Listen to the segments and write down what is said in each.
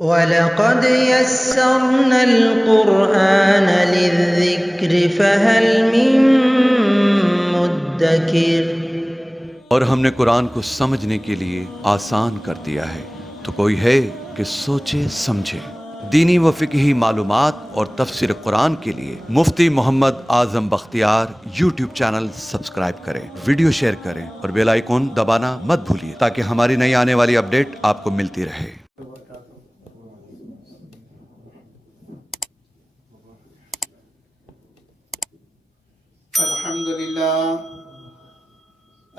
وَلَقَدْ يَسَّرْنَا الْقُرْآنَ لِلذِّكْرِ فَهَلْ مِن مُّدَّكِرٍ۔ اور ہم نے قرآن کو سمجھنے کے لیے آسان کر دیا ہے، تو کوئی ہے کہ سوچے سمجھے۔ دینی و فقہی معلومات اور تفسیر قرآن کے لیے مفتی Muhammad Azam Bakhtiyar YouTube channel subscribe کریں، ویڈیو شیئر کریں اور بیل آئیکن دبانا مت بھولیے تاکہ ہماری نئی آنے والی اپڈیٹ آپ کو ملتی رہے۔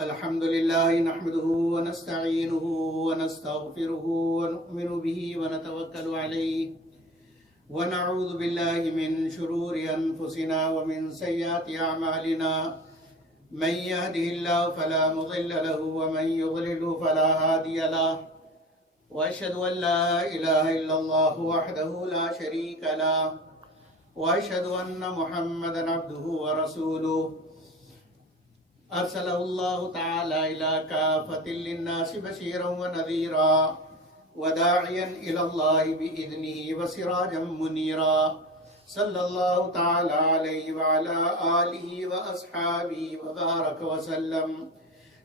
الحمد لله نحمده ونستعينه ونستغفره ونؤمن به ونتوكل عليه ونعوذ بالله من شرور أنفسنا ومن سيئات أعمالنا من يهده الله فلا مضل له ومن يضلل فلا هادي له وأشهد أن لا إله إلا الله وحده لا شريك له وأشهد أن محمدا عبده ورسوله أرسله الله تعالى إلى كافة للناس بشيرا ونذيرا وداعيا إلى الله بإذنه وسراجا منيرا صلى الله تعالى عليه وعلى آله وأصحابه وبارك وسلم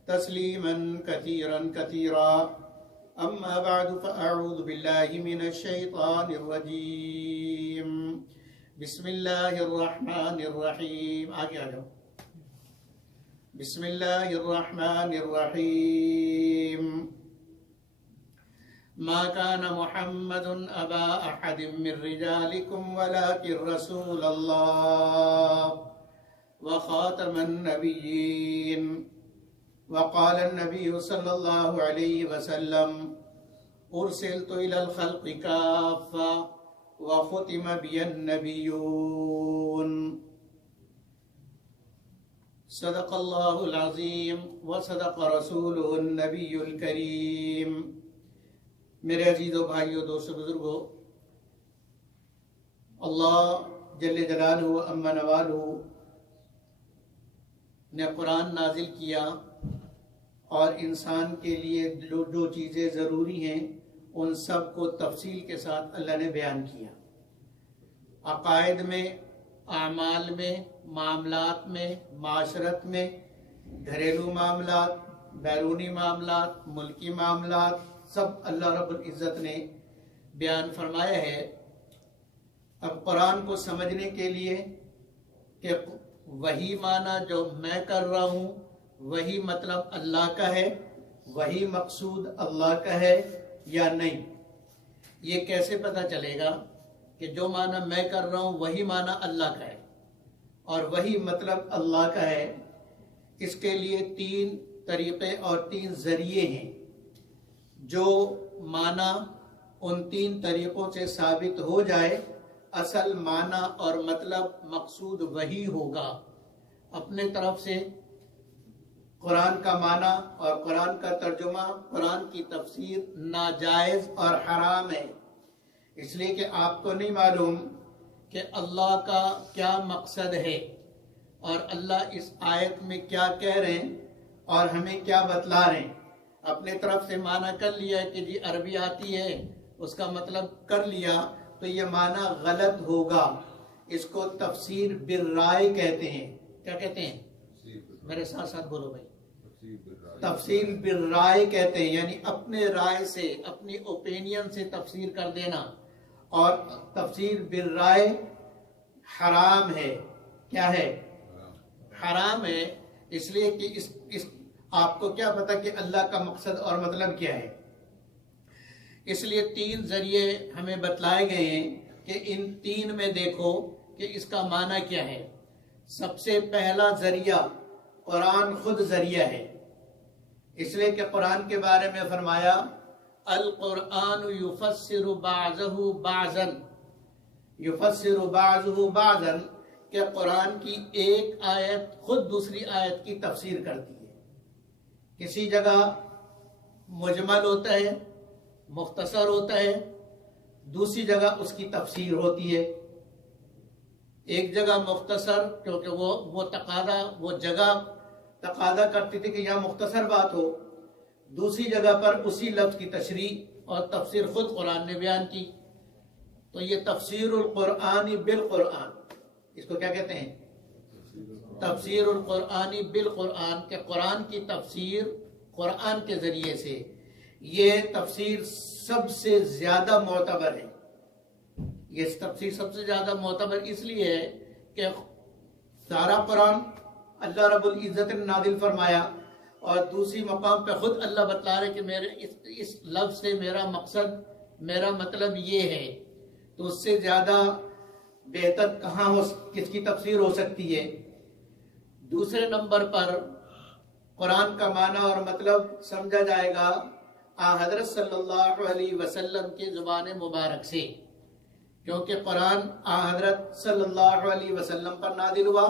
تسليما كثيرا كثيرا أما بعد فأعوذ بالله من الشيطان الرجيم بسم الله الرحمن الرحيم آگے آ جاؤ بسم اللہ الرحمن الرحیم ما كان محمد ابا احد من رجالكم ولكن رسول الله وخاتم النبيين وقال النبي صلى الله عليه وسلم ارسلت الى الخلق كافة وختم بي النبيون صدق اللہ العظیم وصدق رسولہ النبی الکریم۔ میرے عزیزو بھائیو دوستو بزرگو، اللہ جل جلالہ و عم نوالہ نے قرآن نازل کیا اور انسان کے لیے جو چیزیں ضروری ہیں ان سب کو تفصیل کے ساتھ اللہ نے بیان کیا۔ عقائد میں، اعمال میں، معاملات میں، معاشرت میں، گھریلو معاملات، بیرونی معاملات، ملکی معاملات، سب اللہ رب العزت نے بیان فرمایا ہے۔ اب قرآن کو سمجھنے کے لیے کہ وہی معنی جو میں کر رہا ہوں وہی مطلب اللہ کا ہے، وہی مقصود اللہ کا ہے یا نہیں، یہ کیسے پتہ چلے گا کہ جو معنی میں کر رہا ہوں وہی معنی اللہ کا ہے اور وہی مطلب اللہ کا ہے؟ اس کے لیے 3 طریقے اور 3 ذریعے ہیں۔ جو معنی ان 3 طریقوں سے ثابت ہو جائے، اصل معنی اور مطلب مقصود وہی ہوگا۔ اپنے طرف سے قرآن کا معنی اور قرآن کا ترجمہ، قرآن کی تفسیر ناجائز اور حرام ہے، اس لیے کہ آپ کو نہیں معلوم کہ اللہ کا کیا مقصد ہے اور اللہ اس آیت میں کیا کہہ رہے ہیں اور ہمیں کیا بتلا رہے ہیں۔ اپنے طرف سے معنی کر لیا کہ جی عربی آتی ہے، اس کا مطلب کر لیا، تو یہ معنی غلط ہوگا۔ اس کو تفسیر بالرائے کہتے ہیں۔ کیا کہتے ہیں؟ میرے ساتھ ساتھ بولو بھائی۔ تفسیر بالرائے کہتے ہیں، یعنی اپنے رائے سے، اپنی اوپینین سے تفسیر کر دینا، اور تفسیر بالرائے حرام ہے۔ کیا ہے؟ حرام ہے، اس لیے کہ آپ کو کیا پتا کہ اللہ کا مقصد اور مطلب کیا ہے۔ اس لیے 3 ذریعے ہمیں بتلائے گئے ہیں کہ ان 3 میں دیکھو کہ اس کا معنی کیا ہے۔ سب سے پہلا ذریعہ قرآن خود ذریعہ ہے، اس لیے کہ قرآن کے بارے میں فرمایا القرآن یفسر بعضہ بعضا، یفسر بعضہ بعضا، کہ قرآن کی ایک آیت خود دوسری آیت کی تفسیر کرتی ہے۔ کسی جگہ مجمل ہوتا ہے، مختصر ہوتا ہے، دوسری جگہ اس کی تفسیر ہوتی ہے۔ ایک جگہ مختصر، کیونکہ وہ جگہ تقاضا کرتی تھی کہ یہاں مختصر بات ہو، دوسری جگہ پر اسی لفظ کی تشریح اور تفسیر خود قرآن نے بیان کی. تو یہ تفسیر القرآن بالقرآن، اس کو کیا کہتے ہیں؟ تفسیر القرآن بالقرآن، کہ قرآن کی تفسیر قرآن کے ذریعے سے. یہ تفسیر سب سے زیادہ معتبر ہے. یہ تفسیر سب سے زیادہ معتبر اس لیے ہے کہ سارا قرآن اللہ رب العزت نے نازل فرمایا، اور دوسری مقام پہ خود اللہ بتلا رہے کہ میرے اس لفظ سے میرا مقصد، میرا مطلب یہ ہے. تو اس سے زیادہ بہتر کہاں کس کی تفسیر ہو سکتی ہے؟ دوسرے نمبر پر قرآن کا معنی اور مطلب سمجھا جائے گا حضرت صلی اللہ علیہ وسلم کی زبان مبارک سے، کیونکہ قرآن حضرت صلی اللہ علیہ وسلم پر نازل ہوا،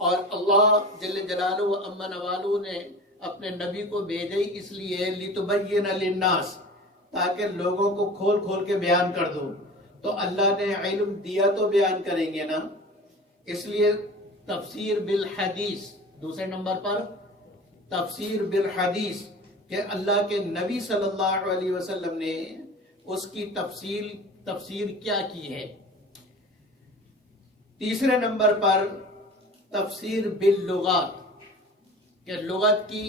اور اللہ جل جلالہ و عم نوالہ نے اپنے نبی کو بھیجے اس لیے لِتُبَيِّنَ لِلنَّاسِ، تاکہ لوگوں کو کھول کھول کے بیان کر دو. تو اللہ نے علم دیا تو بیان کریں گے نا. اس لیے تفسیر بالحدیث، دوسرے نمبر پر تفسیر بالحدیث، کہ اللہ کے نبی صلی اللہ علیہ وسلم نے اس کی تفسیر کیا کی ہے. تیسرے نمبر پر تفسیر باللغات، کہ لغت کی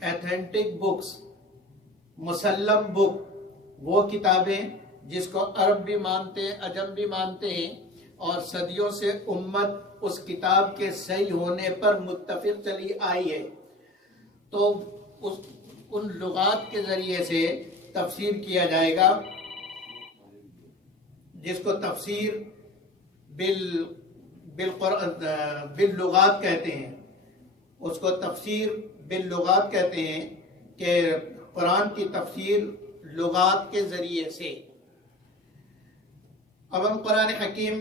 ایتھینٹک بکس، مسلم بک، وہ کتابیں جس کو عرب بھی مانتے ہیں، عجم بھی مانتے ہیں، اور صدیوں سے امت اس کتاب کے صحیح ہونے پر متفق چلی آئی ہے. تو ان لغات کے ذریعے سے تفسیر کیا جائے گا، جس کو تفسیر باللغات کہتے ہیں. اس کو تفسیر باللغات کہتے ہیں کہ قرآن کی تفسیر لغات کے ذریعے سے. اب ہم قرآن حکیم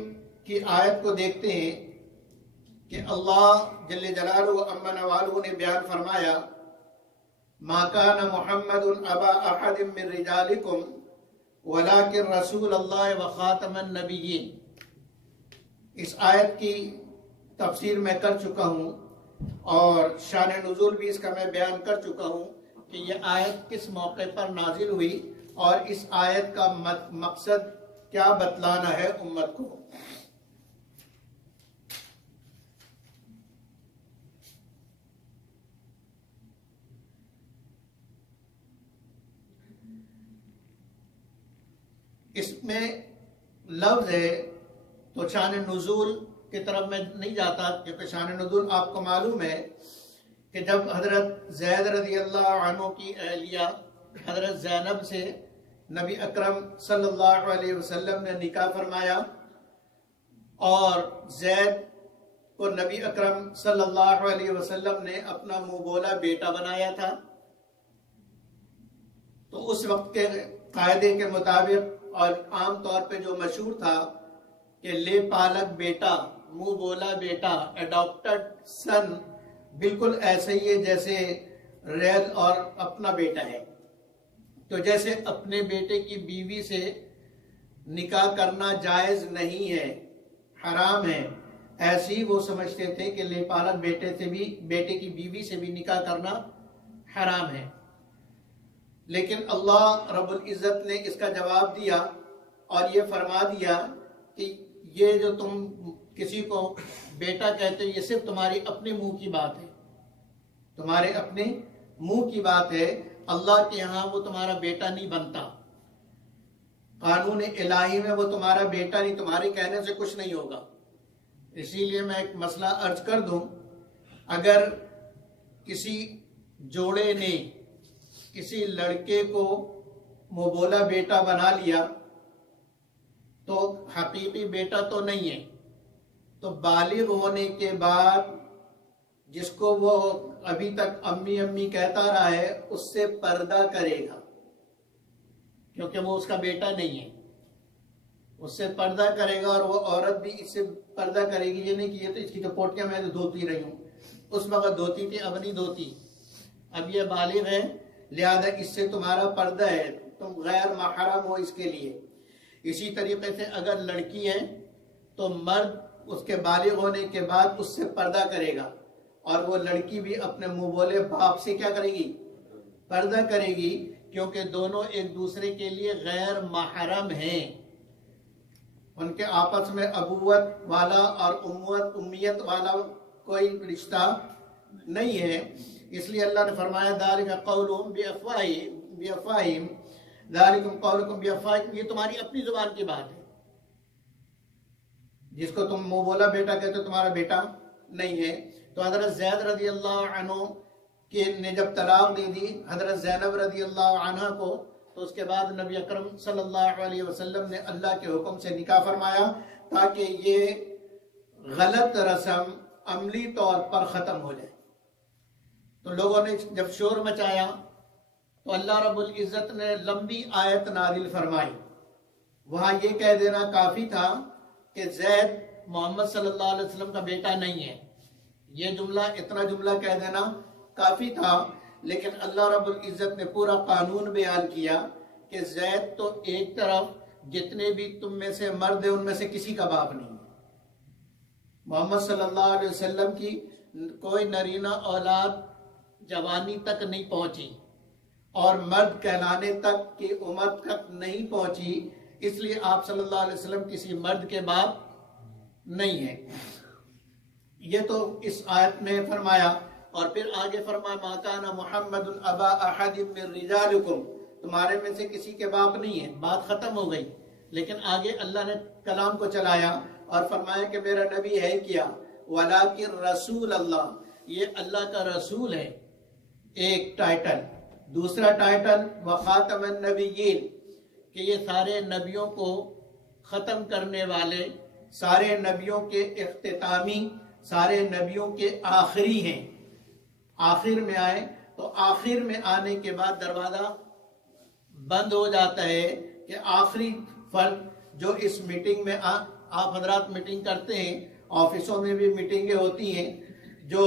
کی آیت کو دیکھتے ہیں کہ اللہ جل جلالہ و عم نوالہ نے بیان فرمایا ما کان محمد ابا احد من رجالکم ولکن رسول اللہ و خاتم النبیین. اس آیت کی تفسیر میں کر چکا ہوں، اور شان نزول بھی اس کا میں بیان کر چکا ہوں کہ یہ آیت کس موقع پر نازل ہوئی اور اس آیت کا مقصد کیا بتلانا ہے امت کو. اس میں لفظ ہے تو شان نزول کی طرف میں نہیں جاتا، کیونکہ شان نزول آپ کو معلوم ہے کہ جب حضرت زید رضی اللہ عنہ کی اہلیہ حضرت زینب سے نبی اکرم صلی اللہ علیہ وسلم نے نکاح فرمایا، اور زید کو نبی اکرم صلی اللہ علیہ وسلم نے اپنا منہ بولا بیٹا بنایا تھا. تو اس وقت کے قاعدے کے مطابق اور عام طور پہ جو مشہور تھا کہ لے پالک بیٹا، منہ بولا بیٹا، اڈاپٹڈ سن، بالکل ایسے ہی ہے جیسے ریل اور اپنا بیٹا ہے. تو جیسے اپنے بیٹے کی بیوی سے نکاح کرنا جائز نہیں ہے، حرام ہے، ایسے ہی وہ سمجھتے تھے کہ لے پالک بیٹے کی بیوی سے بھی نکاح کرنا حرام ہے. لیکن اللہ رب العزت نے اس کا جواب دیا اور یہ فرما دیا کہ یہ جو تم کسی کو بیٹا کہتے ہو یہ صرف تمہاری اپنے منہ کی بات ہے، تمہارے اپنے منہ کی بات ہے. اللہ کے یہاں وہ تمہارا بیٹا نہیں بنتا، قانون الہی میں وہ تمہارا بیٹا نہیں، تمہارے کہنے سے کچھ نہیں ہوگا. اسی لیے میں ایک مسئلہ عرض کر دوں، اگر کسی جوڑے نے کسی لڑکے کو مبولا بیٹا بنا لیا تو حقیقی بیٹا تو نہیں ہے، تو بالغ ہونے کے بعد جس کو وہ ابھی تک امی امی کہتا رہا ہے اس سے پردہ کرے گا، کیونکہ وہ اس کا بیٹا نہیں ہے. اس سے پردہ کرے گا، اور وہ عورت بھی اس سے پردہ کرے گی. یہ نہیں کہ یہ تو اس کی تو پوٹیاں میں دھوتی رہی ہوں، اس وقت دھوتی تھی، اب نہیں دھوتی، اب یہ بالغ ہے، لہذا اس سے تمہارا پردہ ہے، تم غیر محرم ہو اس کے لیے. اسی طریقے سے اگر لڑکی ہے تو مرد اس کے بالغ ہونے کے بعد اس سے پردہ کرے گا، اور وہ لڑکی بھی اپنے منہ بولے باپ سے کیا کرے گی؟ پردہ کرے گی. کیونکہ دونوں ایک دوسرے کے لیے غیر محرم ہیں، ان کے آپس میں ابوت والا اور امیت والا کوئی رشتہ نہیں ہے۔ اس لیے اللہ نے فرمایا ذالک قولہم بافواہہم، ذالکم قولکم بافواہکم، یہ تمہاری اپنی زبان کی بات ہے۔ جس کو تم منہ بولا بیٹا کہتے ہو تمہارا بیٹا نہیں ہے۔ تو حضرت زید رضی اللہ عنہ نے جب طلاق دے دی حضرت زینب رضی اللہ عنہ کو، تو اس کے بعد نبی اکرم صلی اللہ علیہ وسلم نے اللہ کے حکم سے نکاح فرمایا تاکہ یہ غلط رسم عملی طور پر ختم ہو جائے۔ تو لوگوں نے جب شور مچایا تو اللہ رب العزت نے لمبی آیت نازل فرمائی۔ وہاں یہ کہہ دینا کافی تھا کہ زید محمد صلی اللہ علیہ وسلم کا بیٹا نہیں ہے، یہ جملہ اتنا جملہ کہہ دینا کافی تھا، لیکن اللہ رب العزت نے پورا قانون بیان کیا کہ زید تو ایک طرف، جتنے بھی تم میں سے مرد ہیں ان میں سے کسی کا باپ نہیں ہے۔ محمد صلی اللہ علیہ وسلم کی کوئی نرینہ اولاد جوانی تک نہیں پہنچی اور مرد کہلانے تک کی عمر تک نہیں پہنچی، اس لیے آپ صلی اللہ علیہ وسلم کسی مرد کے باپ نہیں ہیں۔ یہ تو اس آیت میں فرمایا، اور پھر آگے فرمایا ما کان محمد ابا احد من رجالکم، تمہارے میں سے کسی کے باپ نہیں ہے، بات ختم ہو گئی۔ لیکن آگے اللہ نے کلام کو چلایا اور فرمایا کہ میرا نبی ہے کیا، ولکن رسول اللہ، یہ اللہ کا رسول ہے، ایک ٹائٹل۔ دوسرا ٹائٹل وخاتم النبیین، کہ یہ سارے نبیوں کو ختم کرنے والے، سارے نبیوں کے اختتامی، سارے نبیوں کے آخری ہیں۔ آخر میں آئے تو آخر میں آنے کے بعد دروازہ بند ہو جاتا ہے کہ آخری فرد جو اس میٹنگ میں آپ حضرات میٹنگ کرتے ہیں، آفسوں میں بھی میٹنگیں ہوتی ہیں، جو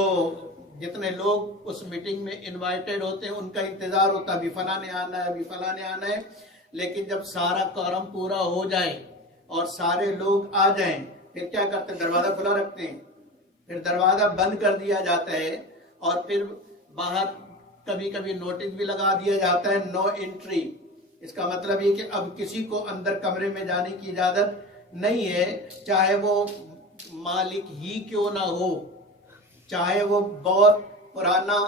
جتنے لوگ اس میٹنگ میں انوائٹڈ ہوتے ہیں ان کا انتظار ہوتا ہے ابھی فلاں نے آنا ہے، ابھی فلاں نے آنا ہے، لیکن جب سارا کورم پورا ہو جائے اور سارے لوگ آ جائیں پھر کیا کرتے ہیں، دروازہ کھلا رکھتے ہیں، پھر دروازہ بند کر دیا جاتا ہے، اور پھر باہر کبھی کبھی نوٹس بھی لگا دیا جاتا ہے نو انٹری۔ اس کا مطلب یہ کہ اب کسی کو اندر کمرے میں جانے کی اجازت نہیں ہے، چاہے وہ مالک ہی کیوں نہ ہو، چاہے وہ بہت پرانا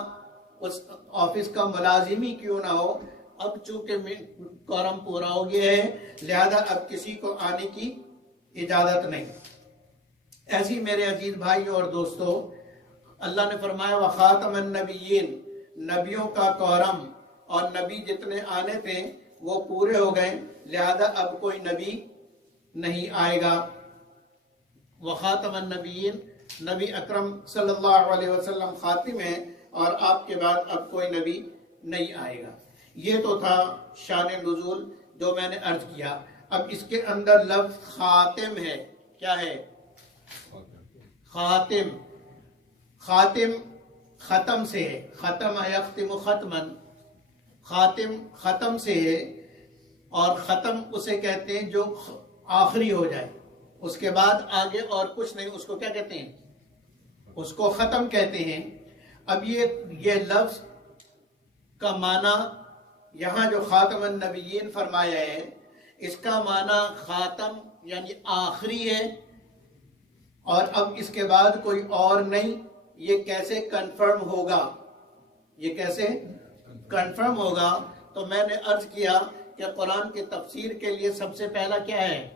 اس آفس کا ملازم ہی کیوں نہ ہو۔ اب چونکہ کورم پورا ہو گیا ہے لہذا اب کسی کو آنے کی اجازت نہیں۔ ایسی میرے عزیز بھائیوں اور دوستو، اللہ نے فرمایا وخاتم النبیین، نبیوں کا کورم اور نبی جتنے آنے تھے وہ پورے ہو گئے، لہذا اب کوئی نبی نہیں آئے گا۔ وخاتم النبیین، نبی اکرم صلی اللہ علیہ وسلم خاتم ہیں اور آپ کے بعد اب کوئی نبی نہیں آئے گا۔ یہ تو تھا شان نزول جو میں نے عرض کیا۔ اب اس کے اندر لفظ خاتم ہے، کیا ہے؟ خاتم۔ خاتم ختم سے ہے، ختم یختم ختمن، خاتم ختم سے ہے، اور ختم اسے کہتے ہیں جو آخری ہو جائے، اس کے بعد آگے اور کچھ نہیں، اس کو کیا کہتے ہیں؟ اس کو ختم کہتے ہیں۔ اب یہ لفظ کا معنی یہاں جو خاتم النبیین فرمایا ہے، اس کا معنی خاتم یعنی آخری ہے، اور اب اس کے بعد کوئی اور نہیں۔ یہ کیسے کنفرم ہوگا؟ یہ کیسے کنفرم ہوگا؟ تو میں نے عرض کیا کہ قرآن کی تفسیر کے لیے سب سے پہلا کیا ہے؟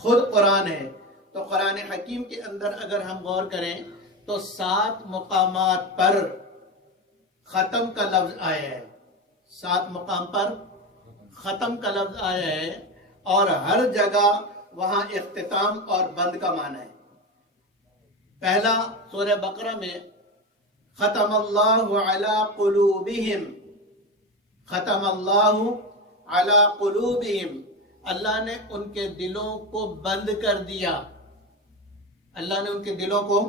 خود قرآن ہے۔ تو قرآن حکیم کے اندر اگر ہم غور کریں تو 7 مقامات پر ختم کا لفظ آیا ہے، 7 مقام پر ختم کا لفظ آیا ہے، اور ہر جگہ وہاں اختتام اور بند کا معنی ہے۔ پہلا سورہ بقرہ میں ختم اللہ علی قلوبہم، ختم اللہ علی قلوبہم، اللہ نے ان کے دلوں کو بند کر دیا، اللہ نے ان کے دلوں کو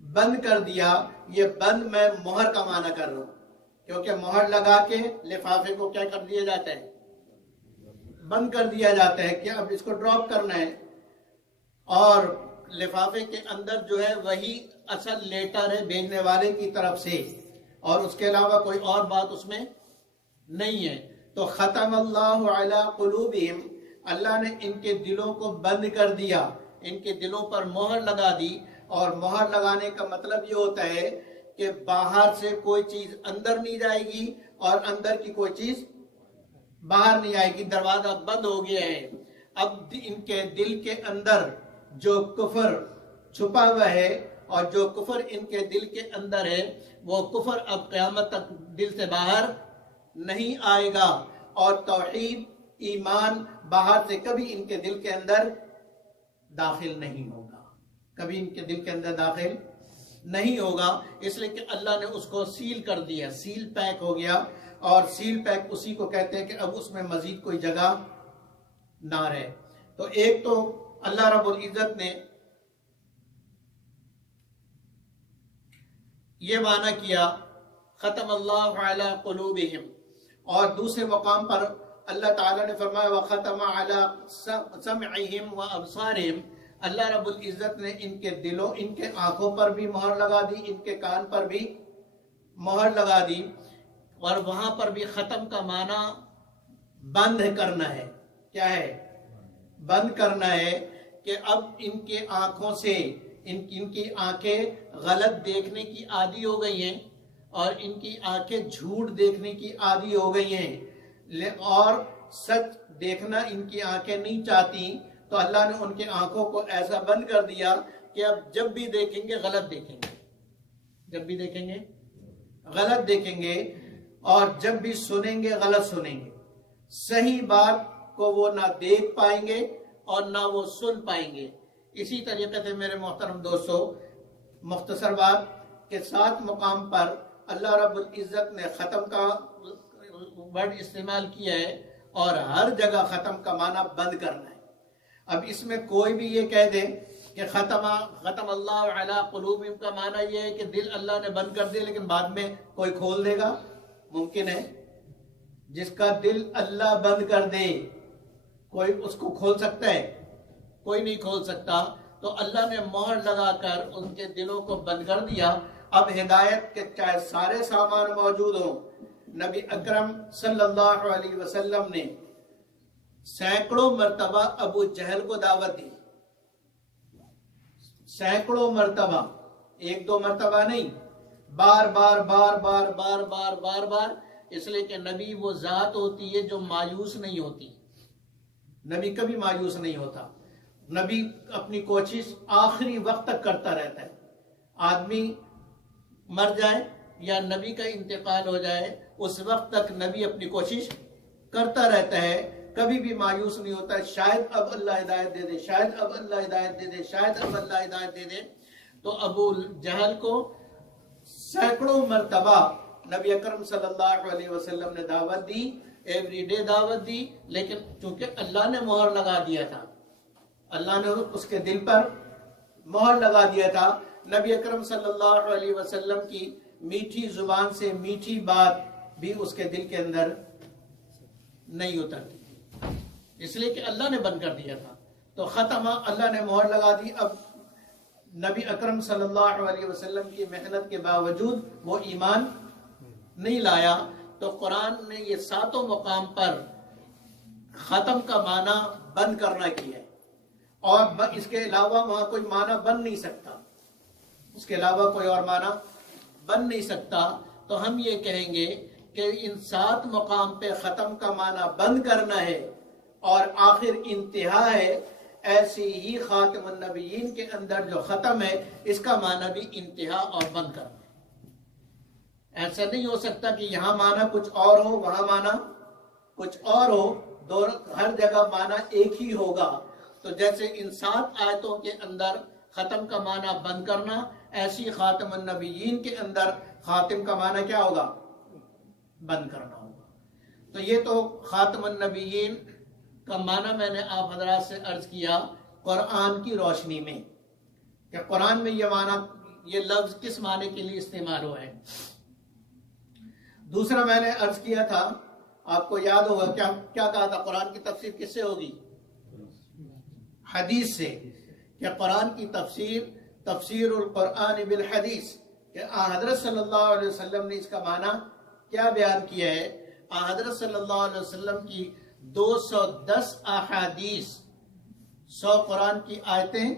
بند کر دیا۔ یہ بند میں مہر کا معنی کر رہا ہوں، کیونکہ مہر لگا کے لفافے کو کیا کر دیا جاتا ہے؟ بند کر دیا جاتا ہے کہ اب اس کو ڈراپ کرنا ہے، اور لفافے کے اندر جو ہے وہی اصل لیٹر ہے بھیجنے والے کی طرف سے، اور اس کے علاوہ کوئی اور بات اس میں نہیں ہے. تو ختم اللہ علی قلوبہم، اللہ نے ان کے دلوں کو بند کر دیا، ان کے دلوں پر مہر لگا دی. اور مہر لگانے کا مطلب یہ ہوتا ہے کہ باہر سے کوئی چیز اندر نہیں جائے گی اور اندر کی کوئی چیز باہر نہیں آئے گی. دروازہ بند ہو گیا ہے. اب ان کے دل کے اندر جو کفر چھپا ہوا ہے اور جو کفر ان کے دل کے اندر ہے، وہ کفر اب قیامت تک دل سے باہر نہیں آئے گا. اور توحید ایمان باہر سے کبھی ان کے دل کے اندر داخل نہیں ہوگا، کبھی ان کے دل کے اندر داخل نہیں ہوگا. اس لیے کہ اللہ نے اس کو سیل کر دیا، سیل پیک ہو گیا. اور سیل پیک اسی کو کہتے ہیں کہ اب اس میں مزید کوئی جگہ نہ رہے. تو ایک تو اللہ رب العزت نے یہ معنی کیا ختم اللہ علی قلوبہم، اور دوسرے مقام پر اللہ تعالیٰ نے فرمایا وختم علی سمعہم وابصارہم، اللہ رب العزت نے ان کے دلوں، ان کے آنکھوں پر بھی مہر لگا دی، ان کے کان پر بھی مہر لگا دی. اور وہاں پر بھی ختم کا معنی بند کرنا ہے. کیا ہے؟ بند کرنا ہے کہ اب ان کے آنکھوں سے ان کی آنکھیں غلط دیکھنے کی عادی ہو گئی ہیں اور ان کی آنکھیں جھوٹ دیکھنے کی عادی ہو گئی ہیں اور سچ دیکھنا ان کی آنکھیں نہیں چاہتی. تو اللہ نے ان کی آنکھوں کو ایسا بند کر دیا کہ اب جب بھی دیکھیں گے غلط دیکھیں گے، جب بھی دیکھیں گے غلط دیکھیں گے، اور جب بھی سنیں گے غلط سنیں گے. صحیح بات کو وہ نہ دیکھ پائیں گے اور نہ وہ سن پائیں گے. اسی طریقے سے میرے محترم دوستو، مختصر بات کے 7 مقام پر اللہ رب العزت نے ختم کا ورڈ استعمال کیا ہے، اور ہر جگہ ختم کا معنی بند کرنا ہے. اب اس میں کوئی بھی یہ کہہ دے کہ ختم اللہ علی قلوبہم کا معنی یہ ہے کہ دل اللہ نے بند کر دیا لیکن بعد میں کوئی کھول دے گا. ممکن ہے؟ جس کا دل اللہ بند کر دے کوئی اس کو کھول سکتا ہے؟ کوئی نہیں کھول سکتا. تو اللہ نے مہر لگا کر ان کے دلوں کو بند کر دیا. اب ہدایت کے چاہے سارے سامان موجود ہوں، نبی اکرم صلی اللہ علیہ وسلم نے سینکڑوں مرتبہ ابو جہل کو دعوت دی، سینکڑوں مرتبہ، 1-2 مرتبہ نہیں، بار بار بار بار بار بار بار بار. اس لیے کہ نبی وہ ذات ہوتی ہے جو مایوس نہیں ہوتی. نبی کبھی مایوس نہیں ہوتا. نبی اپنی کوشش آخری وقت تک کرتا رہتا ہے. آدمی مر جائے یا نبی کا انتقال ہو جائے، اس وقت تک نبی اپنی کوشش کرتا رہتا ہے، کبھی بھی مایوس نہیں ہوتا. شاید اب اللہ ہدایت دے دے، شاید اب اللہ ہدایت دے دے، شاید اب اللہ ہدایت دے دے. تو ابو جہل کو سینکڑوں مرتبہ نبی اکرم صلی اللہ علیہ وسلم نے دعوت دی، ایوری ڈے دعوت دی، لیکن چونکہ اللہ نے مہر لگا دیا تھا، اللہ نے اس کے دل پر مہر لگا دیا تھا. نبی اکرم صلی اللہ علیہ وسلم کی میٹھی زبان سے میٹھی بات بھی اس کے دل کے اندر نہیں اترتی، اس لیے کہ اللہ نے بند کر دیا تھا. تو ختم، اللہ نے مہر لگا دی. اب نبی اکرم صلی اللہ علیہ وسلم کی محنت کے باوجود وہ ایمان نہیں لایا. تو قرآن نے یہ 7 مقام پر ختم کا معنی بند کرنا کیا ہے، اور اس کے علاوہ وہاں کوئی معنی بن نہیں سکتا، اس کے علاوہ کوئی اور معنی بن نہیں سکتا. تو ہم یہ کہیں گے کہ ان 7 مقام پہ ختم کا معنی بند کرنا ہے اور آخر انتہا ہے. ایسی ہی خاتم النبیین کے اندر جو ختم ہے اس کا معنی بھی انتہا اور بند کرنا ہے. ایسا نہیں ہو سکتا کہ یہاں معنی کچھ اور ہو، وہاں معنی کچھ اور ہو، ہر جگہ معنی ایک ہی ہوگا. تو جیسے ان 7 آیتوں کے اندر ختم کا معنی بند کرنا، ایسی خاتم النبیین کے اندر خاتم کا معنی کیا ہوگا؟ بند کرنا ہوگا. تو یہ تو خاتم النبیین کا معنی میں نے آپ حضرات سے عرض کیا قرآن کی روشنی میں، کہ قرآن میں یہ معنی، یہ لفظ کس معنی کے لیے استعمال ہوا ہے. دوسرا میں نے عرض کیا تھا، آپ کو یاد ہوگا کیا کہا تھا، قرآن کی تفسیر کس سے ہوگی؟ حدیث سے. کہ قرآن کی تفسیر القرآن بالحدیث، کہ حضرت صلی اللہ علیہ وسلم نے اس کا معنی کیا بیان کیا ہے. حضرت صلی اللہ علیہ وسلم کی 210 احادیث، 100 قرآن کی آیتیں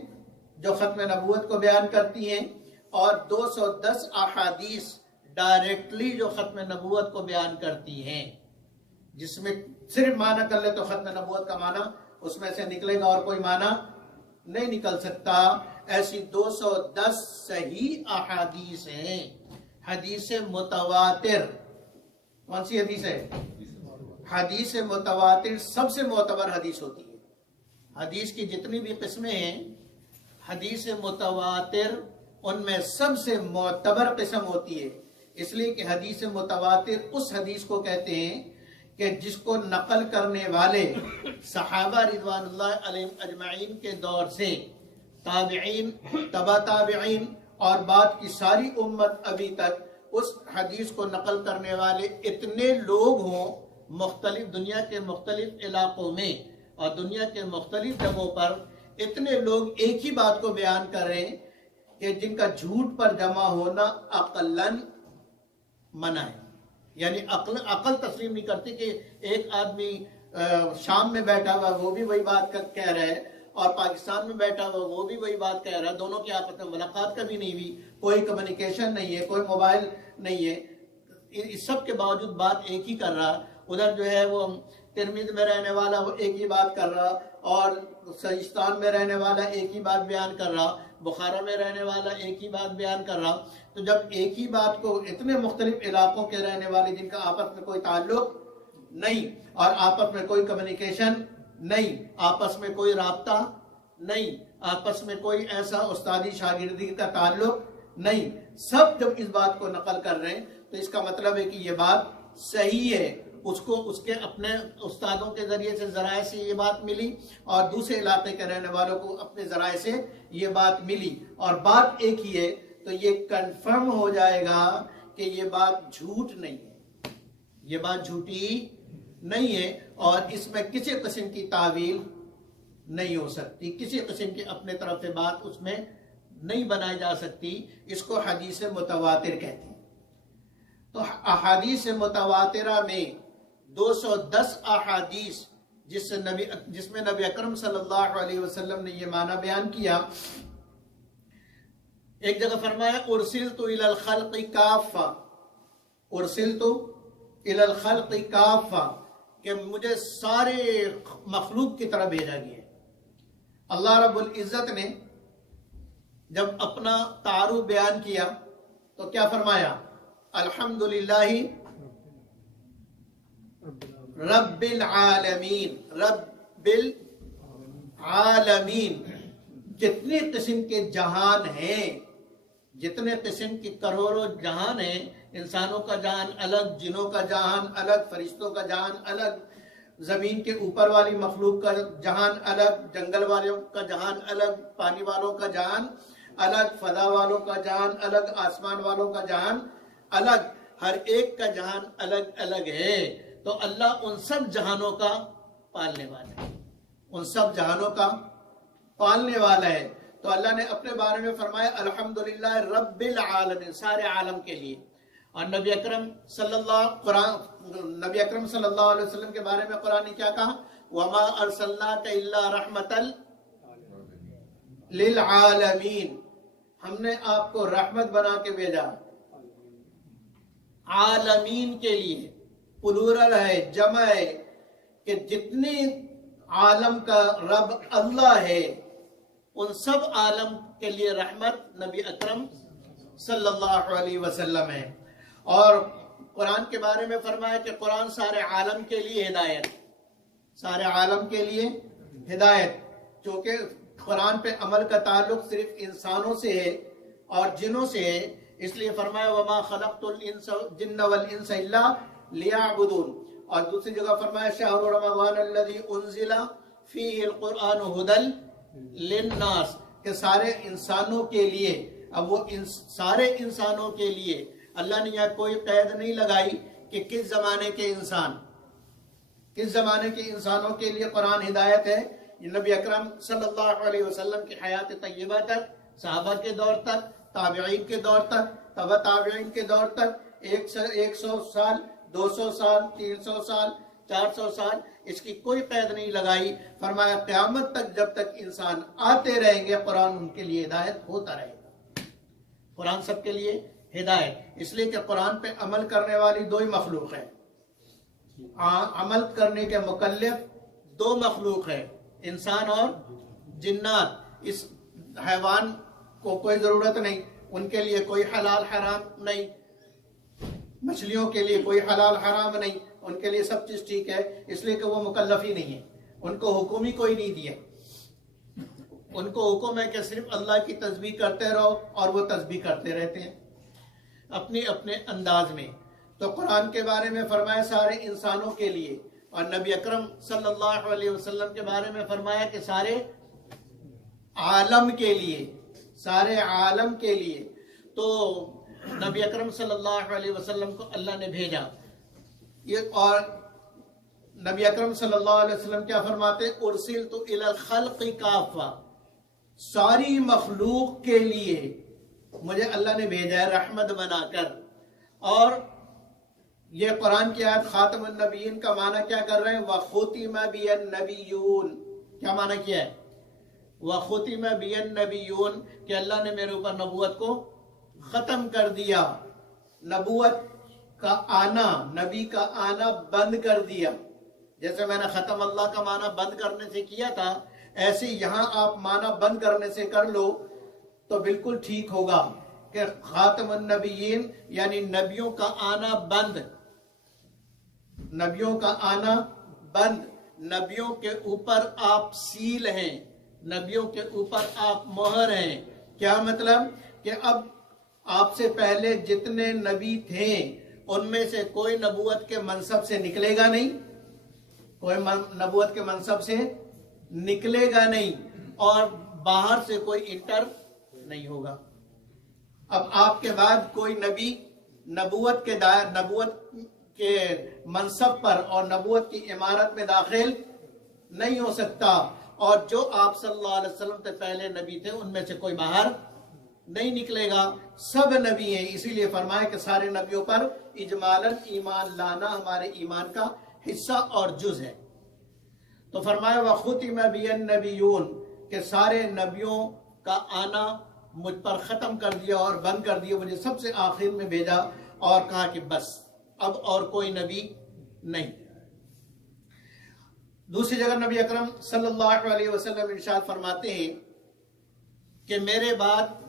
جو ختم نبوت کو بیان کرتی ہیں، اور 210 احادیث ڈائریکٹلی جو ختم نبوت کو بیان کرتی ہیں، جس میں صرف معنی کر لے تو ختم نبوت کا معنی اس میں سے نکلے گا اور کوئی معنی نہیں نکل سکتا۔ ایسی 210 صحیح احادیث ہیں۔ حدیث متواتر، کون سی حدیث ہے؟ حدیث متواتر سب سے معتبر حدیث ہوتی ہے۔ حدیث کی جتنی بھی قسمیں ہیں، حدیث متواتر ان میں سب سے معتبر قسم ہوتی ہے، اس لیے کہ حدیث متواتر اس حدیث کو کہتے ہیں کہ جس کو نقل کرنے والے صحابہ رضوان اللہ علیہم اجمعین کے دور سے تابعین، تبع تابعین اور بعد کی ساری امت ابھی تک اس حدیث کو نقل کرنے والے اتنے لوگ ہوں مختلف دنیا کے مختلف علاقوں میں اور دنیا کے مختلف جگہوں پر، اتنے لوگ ایک ہی بات کو بیان کر رہے ہیں کہ جن کا جھوٹ پر جمع ہونا عقلاً منع ہے۔ یعنی عقل تسلیم نہیں کرتی کہ ایک آدمی شام میں بیٹھا ہوا وہ بھی وہی بات کہہ رہا ہے اور پاکستان میں بیٹھا ہوا وہ بھی وہی بات کہہ رہا ہے، دونوں کی آپس میں ملاقات کبھی نہیں ہوئی، کوئی کمیونیکیشن نہیں ہے، کوئی موبائل نہیں ہے، اس سب کے باوجود بات ایک ہی کر رہا۔ ادھر جو ہے وہ ترمذ میں رہنے والا وہ ایک ہی بات کر رہا، اور سجستان میں رہنے والا ایک ہی بات بیان کر رہا، بخارا میں رہنے والا ایک ہی بات بیان کر رہا۔ تو جب ایک ہی بات کو اتنے مختلف علاقوں کے رہنے والے جن کا آپس میں کوئی تعلق نہیں اور آپس میں کوئی کمیونیکیشن نہیں، آپس میں کوئی رابطہ نہیں، آپس میں کوئی ایسا استادی شاگردی کا تعلق نہیں، سب جب اس بات کو نقل کر رہے ہیں تو اس کا مطلب ہے کہ یہ بات صحیح ہے، اس کو اس کے اپنے استادوں کے ذریعے سے ذرائع سے یہ بات ملی اور دوسرے علاقے کے رہنے والوں کو اپنے ذرائع سے یہ بات ملی اور بات ایک ہی ہے، تو یہ کنفرم ہو جائے گا کہ یہ بات جھوٹ نہیں ہے، یہ بات جھوٹی نہیں ہے، اور اس میں کسی قسم کی تعویل نہیں ہو سکتی، کسی قسم کی اپنے طرف سے بات اس میں نہیں بنائی جا سکتی۔ اس کو حدیث متواتر کہتے ہیں۔ تو احادیث متواترہ میں 210 احادیث جس میں نبی اکرم صلی اللہ علیہ وسلم نے یہ معنی بیان کیا۔ ایک جگہ فرمایا ارسلت الی الخلق کافہ، ارسلت الی الخلق کافہ، کہ مجھے سارے مخلوق کی طرح بھیجا گیا ہے۔ اللہ رب العزت نے جب اپنا تعارف بیان کیا تو کیا فرمایا؟ الحمدللہ رب العالمین، رب العالمین۔ جتنے قسم کے جہان ہیں، جتنے قسم کی کروڑوں جہان ہیں، انسانوں کا جہان الگ، جنوں کا جہان الگ، فرشتوں کا جہان الگ، زمین کے اوپر والی مخلوق کا جہان الگ، جنگل والوں کا جہان الگ، پانی والوں کا جہان الگ، فضا والوں کا جہان الگ، آسمان والوں کا جہان الگ، ہر ایک کا جہان الگ الگ ہے۔ تو اللہ ان سب جہانوں کا پالنے والا ہے، ان سب جہانوں کا پالنے والا ہے۔ تو اللہ نے اپنے بارے میں فرمایا الحمدللہ رب العالمین، سارے عالم کے لیے۔ اور نبی اکرم صلی اللہ علیہ وسلم کے بارے میں قرآن نے کیا کہا؟ وَمَا أَرْسَلْنَاكَ إِلَّا رَحْمَةً لِلْعَالَمِينَ، ہم نے آپ کو رحمت بنا کے بھیجا عالمین کے لیے۔ پلورل ہے، جمع ہے، کہ جتنے عالم کا رب اللہ ہے ان سب عالم کے لیے رحمت نبی اکرم صلی اللہ علیہ وسلم ہے۔ اور قرآن کے بارے میں فرمایا کہ قرآن سارے عالم کے لیے ہدایت، سارے عالم کے لیے ہدایت، چونکہ قرآن پہ عمل کا تعلق صرف انسانوں سے ہے اور جنوں سے ہے، اس لیے فرمایا وما خلقت الجن والانس الا لیعبدون۔ اور دوسری جگہ فرمایا شہر رمضان الذی انزل فیہ القرآن ھدی للناس، کہ سارے انسانوں کے لیے۔ اب وہ سارے انسانوں کے لیے اللہ نے یہاں کوئی قید نہیں لگائی کہ کس زمانے کے انسان، کس زمانے کے انسانوں کے لیے قرآن ہدایت ہے۔ یہ نبی اکرم صلی اللہ علیہ وسلم کی حیات طیبہ تک، صحابہ کے دور تک، تابعین کے دور تک، تبع تابعین کے دور تک، 100 سال 200 سال 300 سال 400 سال، اس کی کوئی قید نہیں لگائی. فرمایا قیامت تک جب تک انسان آتے رہیں گے قرآن ان کے لیے ہدایت ہوتا رہے گا. قرآن سب کے لیے ہدایت، اس لیے کہ قرآن پہ عمل کرنے والی دو ہی مخلوق ہے. عمل کرنے کے مکلف دو مخلوق ہے، انسان اور جنات. اس حیوان کو کوئی ضرورت نہیں، ان کے لیے کوئی حلال حرام نہیں، مچھلیوں کے لیے کوئی حلال حرام نہیں، ان کے لیے سب چیز ٹھیک ہے، اس لیے کہ وہ مکلف ہی نہیں ہے. ان کو حکم ہی کوئی نہیں دیا. ان کو حکم ہے کہ صرف اللہ کی تسبیح کرتے رہو، اور وہ تسبیح کرتے رہتے ہیں اپنے اپنے انداز میں. تو قرآن کے بارے میں فرمایا سارے انسانوں کے لیے، اور نبی اکرم صلی اللہ علیہ وسلم کے بارے میں فرمایا کہ سارے عالم کے لیے، سارے عالم کے لیے. تو نبی اکرم صلی اللہ علیہ وسلم کو اللہ نے بھیجا. اور نبی اکرم صلی اللہ علیہ وسلم کیا فرماتے؟ ارسلت الی الخلق کافہ، ساری مخلوق کے لیے مجھے اللہ نے بھیجا ہے رحمت بنا کر. اور یہ قرآن کی آیت خاتم النبیین کا معنی کیا کر رہے ہیں؟ وَخُتِمَ بِيَ النَّبِيُّونَ، کیا معنی کیا ہے؟ وَخُتِمَ بِيَ النَّبِيُّونَ، کہ اللہ نے میرے اوپر نبوت کو ختم کر دیا، نبوت کا آنا، نبی کا آنا بند کر دیا. جیسے میں نے ختم اللہ کا معنی بند کرنے سے کیا تھا، ایسے یہاں آپ معنی بند کرنے سے کر لو تو بالکل ٹھیک ہوگا کہ خاتم النبیین یعنی نبیوں کا آنا بند، نبیوں کا آنا بند. نبیوں کے اوپر آپ سیل ہیں، نبیوں کے اوپر آپ مہر ہیں. کیا مطلب؟ کہ اب آپ سے پہلے جتنے نبی تھے ان میں سے کوئی نبوت کے منصب سے نکلے گا نہیں، کوئی نبوت کے منصب سے نکلے گا نہیں، اور باہر سے کوئی انٹر نہیں ہوگا. اب آپ کے بعد کوئی نبی نبوت کے منصب پر اور نبوت کی عمارت میں داخل نہیں ہو سکتا، اور جو آپ صلی اللہ علیہ وسلم سے پہلے نبی تھے ان میں سے کوئی باہر نہیں نکلے گا. سب نبی ہیں، اسی لیے فرمایا کہ سارے نبیوں پر اجمالاً ایمان لانا ہمارے ایمان کا حصہ اور جز ہے. تو فرمایا وَخُتِمَ بِيَ النَّبِيُّونَ، کہ سارے نبیوں کا آنا مجھ پر ختم کر دیا اور بند کر دیا، مجھے سب سے آخر میں بھیجا، اور کہا کہ بس اب اور کوئی نبی نہیں. دوسری جگہ نبی اکرم صلی اللہ علیہ وسلم ارشاد فرماتے ہیں کہ میرے بعد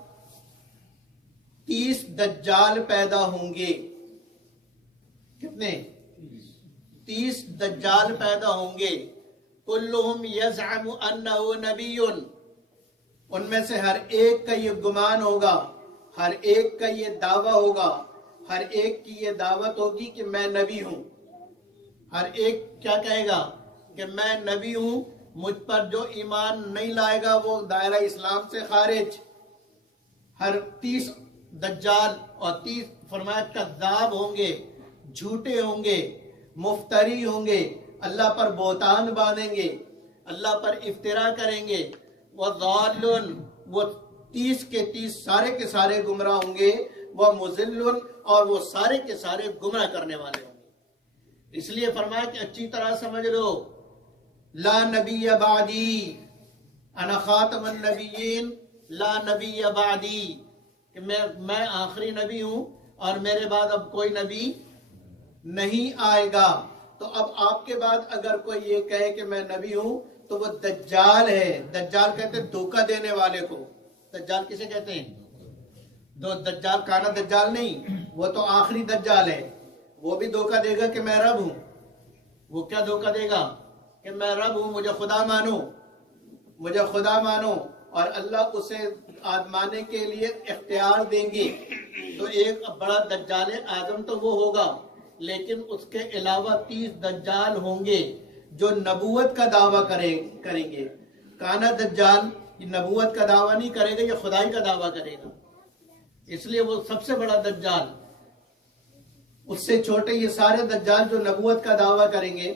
30 دجال پیدا ہوں گے. کتنے؟ 30 دجال پیدا ہوں گے. کلہم یزعم انہ نبی، ان میں سے ہر ایک کا یہ گمان ہوگا، ہر ایک کا یہ دعویٰ ہوگا، ہر ایک کی یہ دعوت ہوگی کہ میں نبی ہوں. ہر ایک کیا کہے گا؟ کہ میں نبی ہوں. مجھ پر جو ایمان نہیں لائے گا وہ دائرہ اسلام سے خارج. ہر 30 دجال اور 30 فرمایا کذاب ہوں گے، جھوٹے ہوں گے، مفتری ہوں گے، اللہ پر بہتان باندھیں گے، اللہ پر افترا کریں گے. وَضَالٌ، وہ 30 کے 30 سارے کے سارے گمراہ ہوں گے. وَمُضِلٌ، اور وہ سارے کے سارے گمراہ کرنے والے ہوں گے. اس لیے فرمایا کہ اچھی طرح سمجھ لو، لا نبی بعدی، انا خاتم النبیین لا نبی بعدی، کہ میں آخری نبی ہوں اور میرے بعد اب کوئی نبی نہیں آئے گا. تو اب آپ کے بعد اگر کوئی یہ کہے کہ میں نبی ہوں تو وہ دجال ہے. دجال کہتے ہیں دھوکہ دینے والے کو. دجال کسے کہتے ہیں؟ دجال کانا دجال نہیں، وہ تو آخری دجال ہے. وہ بھی دھوکہ دے گا کہ میں رب ہوں. وہ کیا دھوکہ دے گا؟ کہ میں رب ہوں، مجھے خدا مانو، مجھے خدا مانو. اور اللہ اسے آزمانے کے لیے اختیار دیں گے. تو ایک بڑا دجال اعظم تو وہ ہوگا، لیکن اس کے علاوہ 30 دجال ہوں گے جو نبوت کا دعویٰ کریں گے. کانا دجال نبوت کا دعویٰ نہیں کرے گا، یہ خدائی کا دعویٰ کرے گا. اس لیے وہ سب سے بڑا دجال. اس سے چھوٹے یہ سارے دجال جو نبوت کا دعویٰ کریں گے.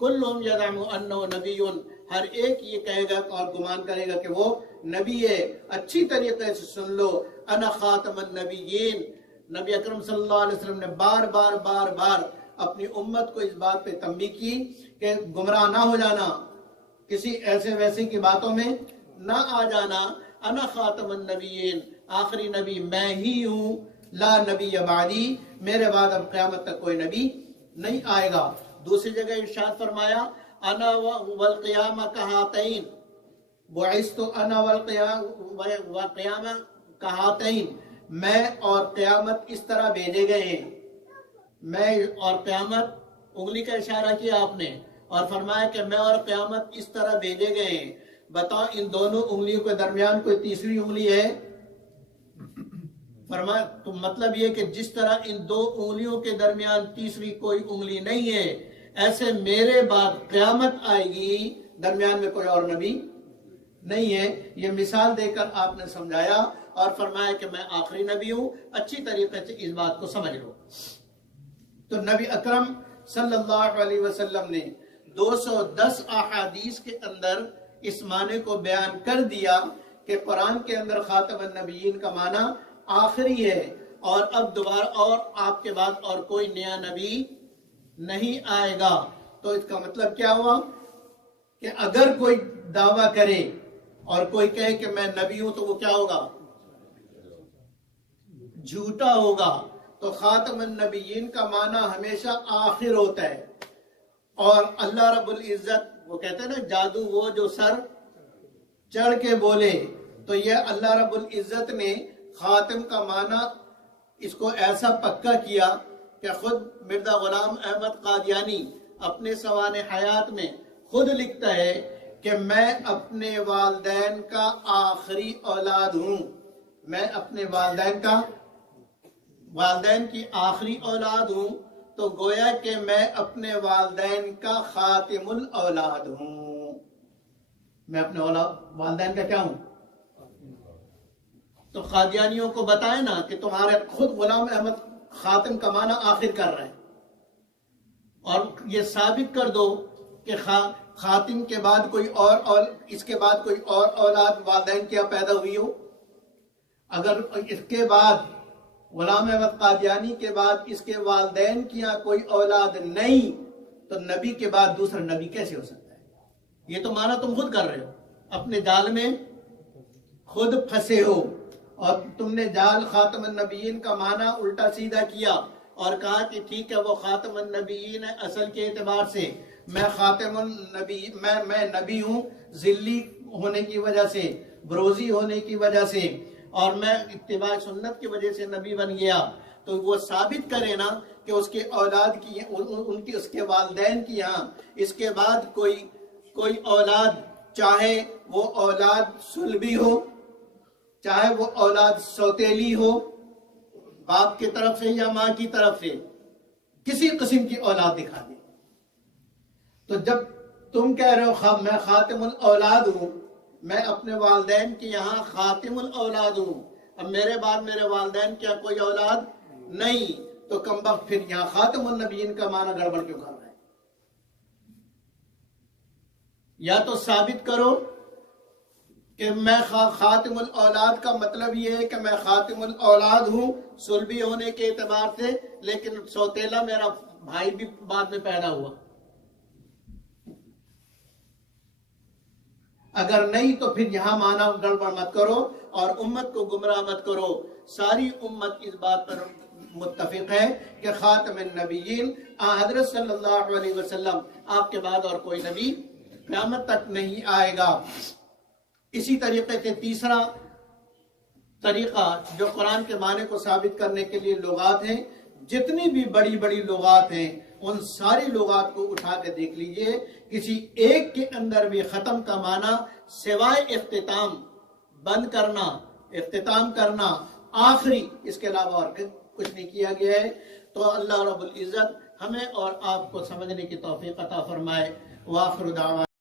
کلہم یزعم انہ نبی، ہر ایک یہ کہے گا اور گمان کرے گا کہ وہ نبی ہے. اچھی طریقے سے سن لو، انا خاتم النبیین نبی اکرم صلی اللہ علیہ وسلم نے بار بار اپنی امت کو اس بات پہ تنبیہ کی کہ گمراہ نہ ہو جانا، کسی ایسے ویسے کی باتوں میں نہ آ جانا. انا خاتم النبیین، آخری نبی میں ہی ہوں، لا نبی بعدی، میرے بعد اب قیامت تک کوئی نبی نہیں آئے گا. دوسری جگہ ارشاد فرمایا انا والقیامہ کہاتین، بعثت انا والقیامہ کہاتین، میں اور قیامت اس طرح بھیجے گئے ہیں. میں اور قیامت، انگلی کا اشارہ کیا آپ نے اور فرمایا کہ میں اور قیامت اس طرح بھیجے گئے ہیں. بتاؤ ان دونوں انگلیوں کے درمیان کوئی تیسری انگلی ہے؟ فرمایا تو مطلب یہ کہ جس طرح ان دو انگلیوں کے درمیان تیسری کوئی انگلی نہیں ہے، ایسے میرے بعد قیامت آئے گی، درمیان میں کوئی اور نبی نہیں ہے. یہ مثال دے کر آپ نے سمجھایا اور فرمایا کہ میں آخری نبی ہوں. اچھی طریقے سے اس بات کو سمجھ لو. تو نبی اکرم صلی اللہ علیہ وسلم نے 210 احادیث کے اندر اس معنی کو بیان کر دیا کہ قرآن کے اندر خاتم النبیین کا معنی آخری ہے، اور اب دوبارہ اور آپ کے بعد اور کوئی نیا نبی نہیں آئے گا. تو اس کا مطلب کیا ہوا کہ اگر کوئی دعویٰ کرے اور کوئی کہے کہ میں نبی ہوں تو وہ کیا ہوگا؟ جھوٹا ہوگا. تو خاتم النبیین کا معنی ہمیشہ آخر ہوتا ہے. اور اللہ رب العزت وہ کہتے ہیں نا جادو وہ جو سر چڑھ کے بولے، تو یہ اللہ رب العزت نے خاتم کا معنی اس کو ایسا پکا کیا کہ خود مرزا غلام احمد قادیانی اپنے سوانح حیات میں خود لکھتا ہے کہ میں اپنے والدین کا آخری اولاد ہوں. میں اپنے والدین کی آخری اولاد ہوں، تو گویا کہ میں اپنے والدین کا خاتم الاولاد ہوں. میں اپنے والدین کا کیا ہوں؟ تو قادیانیوں کو بتائیں نا کہ تمہارے خود غلام احمد خاتم کا معنی آخر کر رہے ہیں، اور یہ ثابت کر دو کہ خاتم کے بعد کوئی اور اس کے بعد کوئی اور اولاد والدین کیا پیدا ہوئی ہو. اگر اس کے بعد غلام احمد قادیانی کے بعد اس کے والدین کی یہاں کوئی اولاد نہیں، تو نبی کے بعد دوسرا نبی کیسے ہو سکتا ہے؟ یہ تو معنی تم خود کر رہے ہو، اپنے جال میں خود پھنسے ہو. اور تم نے جال خاتم النبیین کا معنی الٹا سیدھا کیا اور کہا کہ ٹھیک ہے وہ خاتم النبیین ہے اصل کے اعتبار سے، میں خاتم النبی میں نبی ہوں ذلی ہونے کی وجہ سے، بروزی ہونے کی وجہ سے، اور میں اتباع سنت کی وجہ سے نبی بن گیا. تو وہ ثابت کرے نا کہ اس کے اولاد کی اس کے والدین کی یہاں اس کے بعد کوئی اولاد، چاہے وہ اولاد صلبی ہو، چاہے وہ اولاد سوتیلی ہو باپ کی طرف سے یا ماں کی طرف سے، کسی قسم کی اولاد دکھا دے. تو جب تم کہہ رہے ہو میں خاتم الاولاد ہوں، میں اپنے والدین کی یہاں خاتم الاولاد ہوں، اب میرے بعد میرے والدین کیا کوئی اولاد نہیں، تو کمبخت پھر یہاں خاتم النبیین کا معنی گڑبڑ کیوں کر رہا ہے؟ یا تو ثابت کرو کہ میں خاتم الاولاد کا مطلب یہ ہے کہ میں خاتم الاولاد ہوں صلبی ہونے کے اعتبار سے، لیکن سوتیلا میرا بھائی بھی بعد میں پیدا ہوا. اگر نہیں تو پھر یہاں معنی گڑبڑ مت کرو اور امت کو گمراہ مت کرو. ساری امت اس بات پر متفق ہے کہ خاتم النبیین حضرت صلی اللہ علیہ وسلم، آپ کے بعد اور کوئی نبی قیامت تک نہیں آئے گا. اسی طریقے سے تیسرا طریقہ جو قرآن کے معنی کو ثابت کرنے کے لیے لغات ہیں، جتنی بھی بڑی بڑی لغات ہیں ان ساری لغات کو اٹھا کے دیکھ لیجئے، کسی ایک کے اندر بھی ختم کا معنی سوائے اختتام، بند کرنا، اختتام کرنا، آخری، اس کے علاوہ اور کچھ نہیں کیا گیا ہے. تو اللہ رب العزت ہمیں اور آپ کو سمجھنے کی توفیق عطا فرمائے. وآخر دعوانا